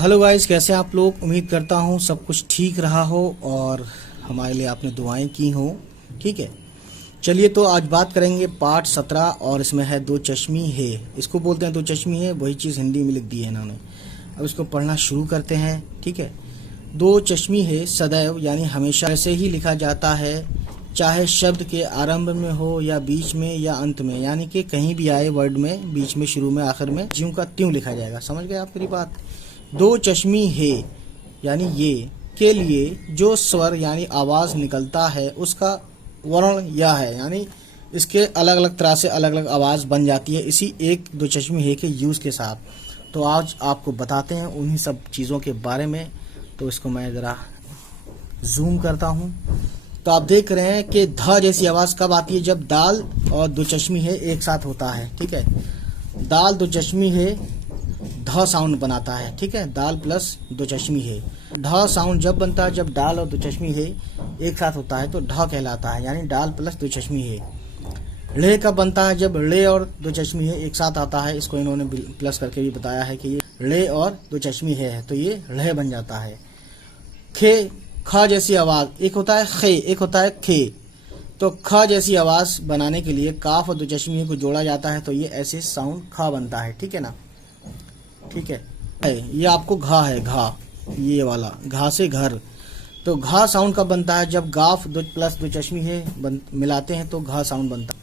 Hello guys, कैसे आप लोग। उम्मीद करता हूँ सब कुछ ठीक रहा हो और हमारे लिए आपने दुआएं की हो। ठीक है, चलिए तो आज बात करेंगे पार्ट 17 और इसमें है दो चश्मी है। इसको बोलते हैं दो चश्मी है, वही चीज़ हिंदी में लिख दी है इन्होंने। अब इसको पढ़ना शुरू करते हैं। ठीक है, दो चश्मी है सदैव यानी हमेशा ऐसे ही लिखा जाता है, चाहे शब्द के आरंभ में हो या बीच में या अंत में, यानी कि कहीं भी आए वर्ड में, बीच में, शुरू में, आखिर में, ज्यों का त्यों लिखा जाएगा। समझ गए आप मेरी बात। दो चश्मी है यानी ये के लिए जो स्वर यानी आवाज़ निकलता है उसका वर्ण यह है, यानी इसके अलग अलग तरह से अलग अलग आवाज़ बन जाती है इसी एक दो चश्मी है के यूज़ के साथ। तो आज आपको बताते हैं उन्हीं सब चीज़ों के बारे में। तो इसको मैं ज़रा जूम करता हूँ। तो आप देख रहे हैं कि ध जैसी आवाज़ कब आती है, जब दाल और दो चश्मी है एक साथ होता है। ठीक है, दाल दो चश्मी है ध साउंड बनाता है। ठीक है, दाल प्लस दो चश्मी है। ढ साउंड जब बनता है जब दाल और दो चश्मी है एक साथ होता है तो ढ कहलाता है, यानी दाल प्लस दो चश्मी है। ढ़ कब बनता है, जब ढ़ और दो चश्मी है एक साथ आता है। इसको इन्होंने प्लस करके भी बताया है कि ये ढ़ और दो चश्मी है तो ये ढ़ बन जाता है। खे ख जैसी आवाज़, एक होता है खे, एक होता है खे। तो ख जैसी आवाज़ बनाने के लिए काफ और दो चश्मी को जोड़ा जाता है तो ये ऐसे साउंड ख बनता है। ठीक है ना। ठीक है, ये आपको घा है, घा, ये वाला घा से घर। तो घा साउंड कब बनता है, जब गाफ दो प्लस दो चश्मी है मिलाते हैं तो घा साउंड बनता है।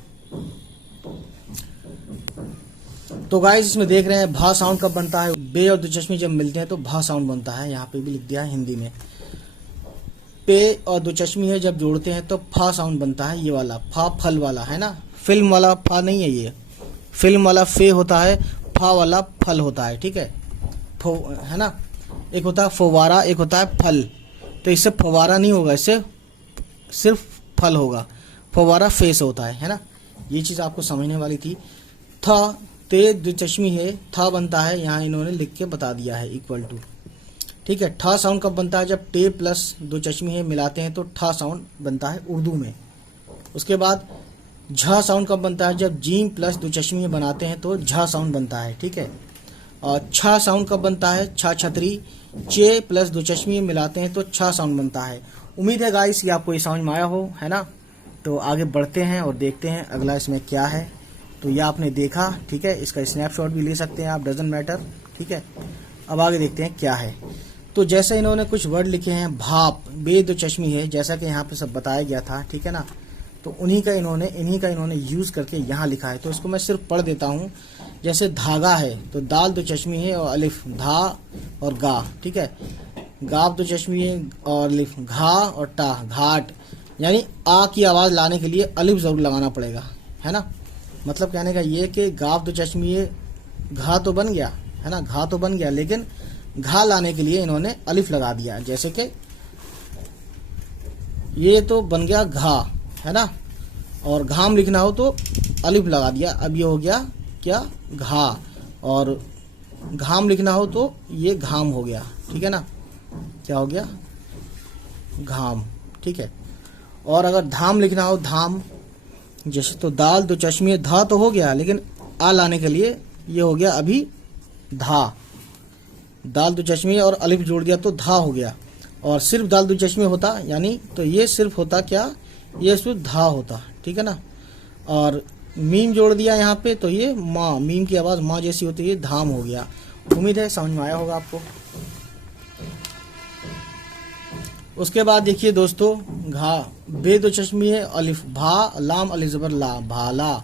तो गाइस इसमें देख रहे हैं भा साउंड कब बनता है, बे और दो चश्मी जब मिलते हैं तो भा साउंड बनता है। यहाँ पे भी लिख दिया है हिंदी में। पे और दो चश्मी है जब जोड़ते हैं तो फा साउंड बनता है, ये वाला फा, फल वाला है ना। फिल्म वाला फा नहीं है, ये फिल्म वाला फे होता है, फा वाला फल होता है। ठीक है, है ना। एक होता है फवारा, एक होता है फल। तो इससे फवारा नहीं होगा, इससे सिर्फ फल होगा। फवारा फेस होता है ना। ये चीज़ आपको समझने वाली थी। था ते दो चश्मी है, था बनता है, यहाँ इन्होंने लिख के बता दिया है इक्वल टू। ठीक है, ठा साउंड कब बनता है, जब टे प्लस दो चश्मी है मिलाते हैं तो ठा साउंड बनता है उर्दू में। उसके बाद झा साउंड कब बनता है, जब जीम प्लस दो चश्मी बनाते हैं तो झा साउंड बनता है। ठीक है, और छा साउंड कब बनता है, छा छतरी, चे प्लस दो चश्मी मिलाते हैं तो छा साउंड बनता है। उम्मीद है गाइस ये आपको ये समझ में आया हो, है ना। तो आगे बढ़ते हैं और देखते हैं अगला इसमें क्या है। तो ये आपने देखा, ठीक है, इसका स्नैपशॉट भी ले सकते हैं आप, डजंट मैटर। ठीक है, अब आगे देखते हैं क्या है। तो जैसे इन्होंने कुछ वर्ड लिखे हैं, भाप बे दो चश्मी है, जैसा कि यहाँ पे सब बताया गया था। ठीक है ना। तो इन्हीं का इन्होंने यूज़ करके यहाँ लिखा है। तो इसको मैं सिर्फ पढ़ देता हूँ। जैसे धागा है तो दाल दो चश्मी है और अलिफ, धा और गा। ठीक है, गाप दो चश्मी है और अलिफ, घा और टा, घाट। यानी आ की आवाज़ लाने के लिए अलिफ ज़रूर लगाना पड़ेगा, है ना। मतलब कहने का ये कि गाप दो चश्मी है, घा तो बन गया, है ना, घा तो बन गया, लेकिन घा लाने के लिए इन्होंने अलिफ लगा दिया। जैसे कि ये तो बन गया घा, है ना, और घाम लिखना हो तो अलिफ लगा दिया। अब ये हो गया क्या, घा। और घाम लिखना हो तो ये घाम हो गया। ठीक है ना, क्या हो गया, घाम। ठीक है, और अगर धाम लिखना हो, धाम, जैसे तो दाल दो चश्मे धा तो हो गया, लेकिन आ लाने के लिए ये हो गया अभी धा। दाल दो चश्मे और अलिफ जोड़ दिया तो धा हो गया। और सिर्फ दाल दो चश्मे होता यानी तो ये सिर्फ होता क्या, ये सिर्फ धा होता। ठीक है ना। और मीम जोड़ दिया यहाँ पे तो ये माँ, मीम की आवाज़ माँ जैसी होती है, ये धाम हो गया। उम्मीद है समझ में आया होगा आपको। उसके बाद देखिए दोस्तों, घा बे दो चश्मी है, अलिफ भा, लाम अलिफ ज़बर ला, भाला।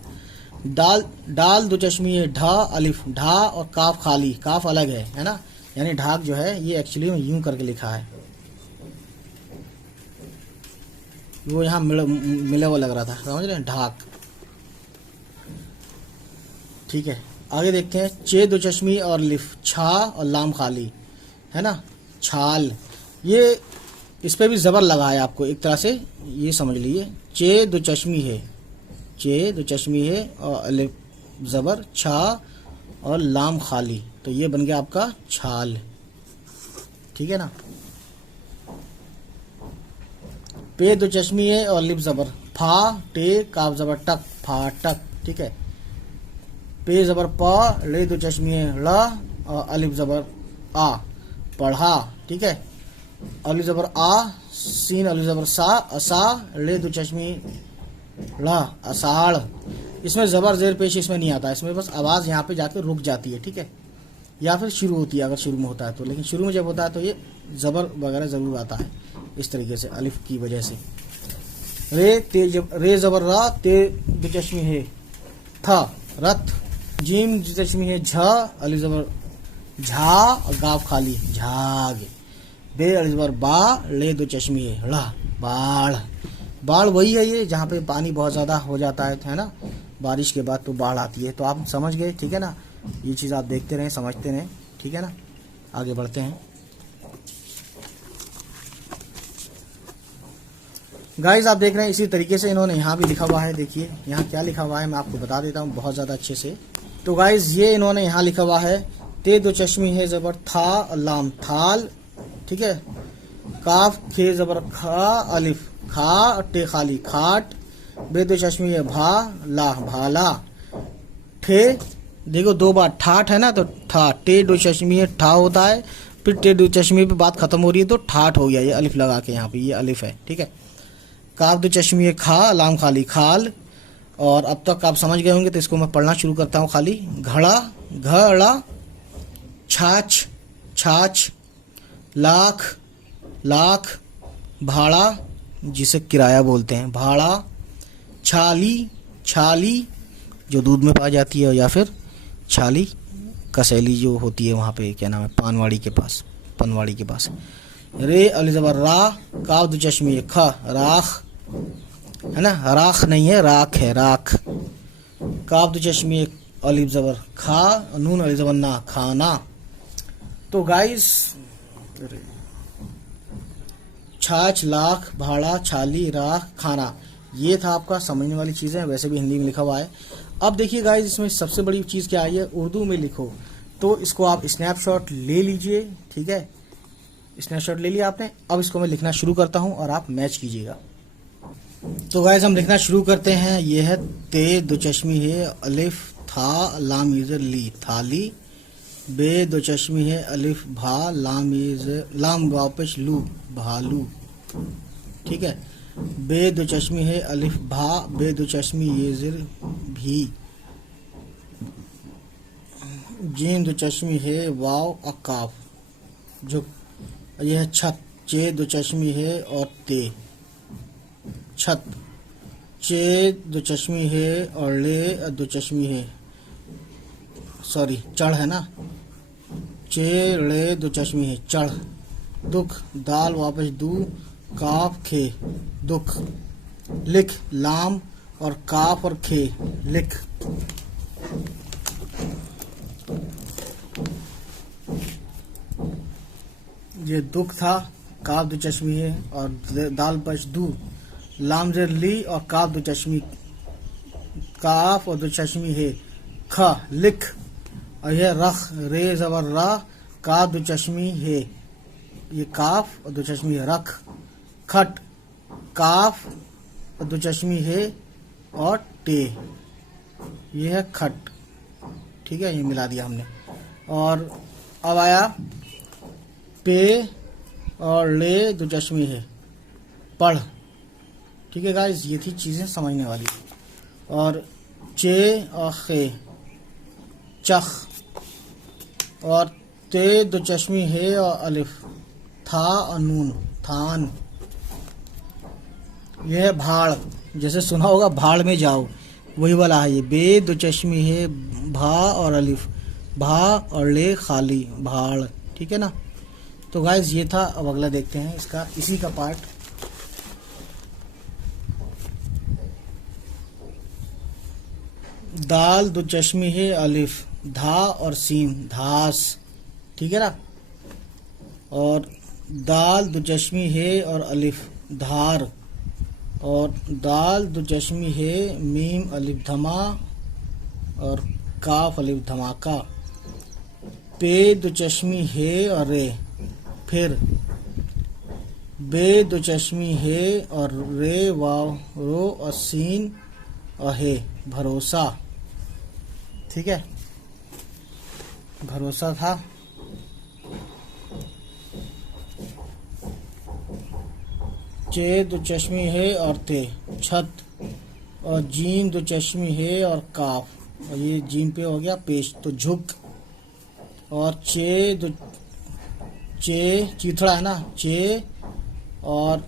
डाल दो चश्मी है, ढा अलिफ ढा और काफ खाली, काफ अलग है ना। यानी ढाक जो है ये एक्चुअली में यूं करके लिखा है, वो यहाँ मिला हुआ लग रहा था, समझ रहे हैं, ढाक। ठीक है, आगे देखते हैं। चे दो चश्मी और लिफ, छा और लाम खाली, है ना, छाल। ये इस पे भी ज़बर लगा है आपको एक तरह से, ये समझ लीजिए। चे दो चश्मी है, चे दो चश्मी है और अलिफ ज़बर, छा और लाम खाली, तो ये बन गया आपका छाल। ठीक है ना। पे दो चश्मी है और लिप ज़बर, फा, टे, काफ ज़बर टक, फाटक। ठीक है, पे ज़बर प, ले दो चश्मी है, ल और अलिफ ज़बर आ, पढ़ा, ठीक है। अलिफ ज़बर आ, सीन अलिफ ज़बर सा, असा, ले दो चश्मी ला, असाड़। इसमें ज़बर ज़ेर पेश इसमें नहीं आता, इसमें बस आवाज़ यहाँ पे जाके रुक जाती है, ठीक है, या फिर शुरू होती है अगर शुरू में होता है तो, लेकिन शुरू में जब होता है तो ये ज़बर वगैरह ज़रूर आता है इस तरीके से अलिफ की वजह से। रे ज़बर रा, ते दो चश्मी है, था रथ। जीम दो चश्मी है, झ अलिफ ज़बर झा, और गाफ खाली झाग। बे अलिफ ज़बर बा, ले दो चश्मी है, ड़ा बाढ़। बाढ़ वही है ये जहाँ पे पानी बहुत ज़्यादा हो जाता है ना, बारिश के बाद तो बाढ़ आती है। तो आप समझ गए, ठीक है ना, ये चीज़ आप देखते रहें, समझते रहें, ठीक है ना। आगे बढ़ते हैं गाइस, आप देख रहे हैं इसी तरीके से इन्होंने यहाँ भी लिखा हुआ है। देखिए यहाँ क्या लिखा हुआ है, मैं आपको बता देता हूँ बहुत ज़्यादा अच्छे से। तो गाइस ये इन्होंने यहाँ लिखा हुआ है, ते दो चश्मी है ज़बर था लाम थाल, ठीक है। काफ खे ज़बर खा अलिफ खा, टे खाली खाट। बे दो चश्मी है भा ला भाला। ठे देखो दो बार ठाठ है ना, तो ठा, टे दो चश्मी है ठा होता है, फिर टे दो चश्मी पे बात खत्म हो रही है तो ठाठ हो गया, ये अलिफ लगा के यहाँ पे ये अलिफ है, ठीक है। काफ दो चश्मी है खा, लाम खाली खाल। और अब तक आप समझ गए होंगे तो इसको मैं पढ़ना शुरू करता हूँ खाली। घड़ा घड़ा, छाछ छाछ, लाख लाख, भाड़ा जिसे किराया बोलते हैं भाड़ा, छाली छाली जो दूध में पाई जाती है, या फिर छाली कसेली जो होती है वहाँ पे, क्या नाम है, पानवाड़ी के पास, पनवाड़ी के पास। रे अलिफ ज़बर रा, काफ दो चश्मी ख, राख है ना, राख नहीं है राख है, राख। काफ दो चश्मी अलिफ ज़बर खा, नून अलिफ ज़बर ना, खाना। तो गाइस छाछ लाख भाड़ा छाली राख खाना, ये था आपका समझने वाली चीज़ें, वैसे भी हिंदी में लिखा हुआ है। अब देखिए गाइस इसमें सबसे बड़ी चीज़ क्या आई है, उर्दू में लिखो। तो इसको आप स्नैपशॉट ले लीजिए, ठीक है, स्नैपशॉट ले लिया आपने। अब इसको मैं लिखना शुरू करता हूँ और आप मैच कीजिएगा। तो गाइस हम लिखना शुरू करते हैं। ये है ते दो चश्मी है अलिफ था लाम यूजर ली थाली। बे दो चश्मी है अलिफ भा लाम यूजर लाम वापस लू भालू, ठीक है। बे दो चश्मी है अलिफ भा, बे दो चश्मी येजर भी। जीम दो चश्मी है वाव अकाफ, जो यह है छत। चे दो चश्मी है और ते छत। चे दो चश्मी है और ले दो चश्मी है, सॉरी चढ़ है ना, चे ले दो चश्मी है चढ़। दुख दाल वापस दू, काफ खे दुख। लिख लाम और काफ और खे लिख। ये दुख था, काफ दो चश्मी है और दाल बच दू, लाम जेर ली और काफ दो चश्मी, काफ और दो चश्मी है ख लिख। और यह रख रे ज़बर रा, काफ दो चश्मी है, ये काफ और दो चश्मी है रख। खट काफ और दो चश्मी है और टे, ये है खट, ठीक है, ये मिला दिया हमने। और अब आया पे और ले दो चश्मी है पढ़, ठीक है गाइस, ये थी चीज़ें समझने वाली। और चे और खे चख। और ते दो चश्मी है और अलिफ था और नून थान। यह है भाड़, जैसे सुना होगा भाड़ में जाओ, वही वाला है ये। बे दो चश्मी है भा और अलिफ भा और ले खाली भाड़, ठीक है ना। तो गाइस ये था। अब अगला देखते हैं इसका, इसी का पार्ट। दाल दो चश्मी है अलिफ धा और सीन धास, ठीक है ना। और दाल दो चश्मी है और अलिफ धार। और दाल दो चश्मी है मीम अलिफ धमा और काफ अलिफ धमाका। पे दो चश्मी है और रे फिर। बे दो चश्मी है और रे वाव रो और सीन और है भरोसा, ठीक है, भरोसा था। चे दो चश्मी है और ते छत, और जीम दो चश्मी है और काफ, और ये जीम पे हो गया पेश तो झुक, और चे चीथड़ा है ना, चे और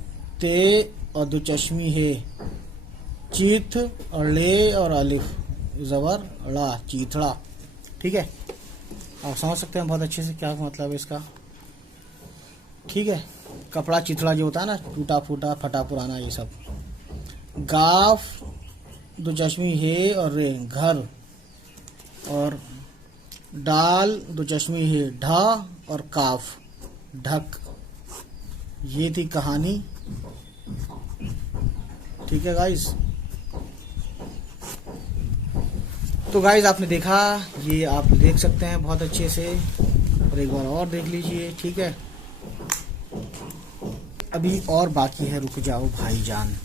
ते और दो चश्मी है चीथ, और ले और अलिफ जबर ला चीथड़ा। ठीक है, आप समझ सकते हैं बहुत अच्छे से क्या मतलब है इसका। ठीक है, कपड़ा चिथड़ा जो होता है ना, टूटा फूटा फटा पुराना, ये सब। गाफ दो चश्मी है और रे घर, और डाल दो चश्मी है ढा और काफ ढक। ये थी कहानी। ठीक है गाइस, तो गाइस आपने देखा, ये आप देख सकते हैं बहुत अच्छे से, और एक बार और देख लीजिए। ठीक है, अभी और बाकी है, रुक जाओ भाईजान।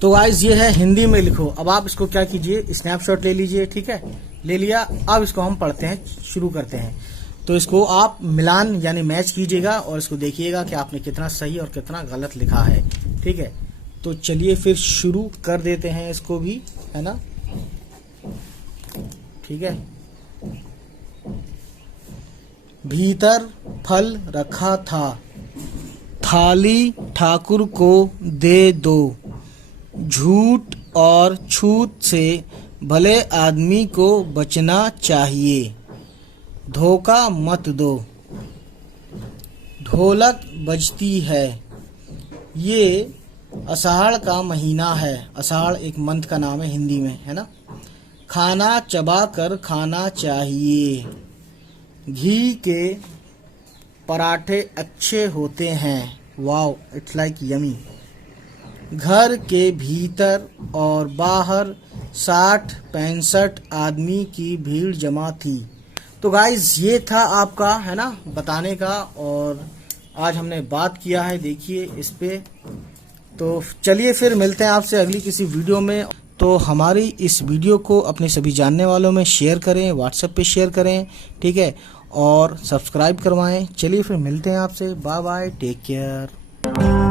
तो गाइस ये है हिंदी में लिखो। अब आप इसको क्या कीजिए, स्नैपशॉट ले लीजिए। ठीक है, ले लिया। अब इसको हम पढ़ते हैं, शुरू करते हैं। तो इसको आप मिलान यानी मैच कीजिएगा और इसको देखिएगा कि आपने कितना सही और कितना गलत लिखा है। ठीक है, तो चलिए फिर शुरू कर देते हैं इसको भी, है ना। ठीक है, भीतर फल रखा था, थाली ठाकुर को दे दो, झूठ और छूत से भले आदमी को बचना चाहिए, धोखा मत दो, ढोलक बजती है, ये अषाढ़ का महीना है। अषाढ़ एक मंथ का नाम है हिंदी में, है ना। खाना चबा कर खाना चाहिए, घी के पराठे अच्छे होते हैं, वाओ इट्स लाइक यमी। घर के भीतर और बाहर 60-65 आदमी की भीड़ जमा थी। तो गाइज ये था आपका, है ना, बताने का, और आज हमने बात किया है, देखिए इस पे। तो चलिए फिर मिलते हैं आपसे अगली किसी वीडियो में। तो हमारी इस वीडियो को अपने सभी जानने वालों में शेयर करें, व्हाट्सएप पे शेयर करें। ठीक है, और सब्सक्राइब करवाएं। चलिए फिर मिलते हैं आपसे, बाय बाय, टेक केयर।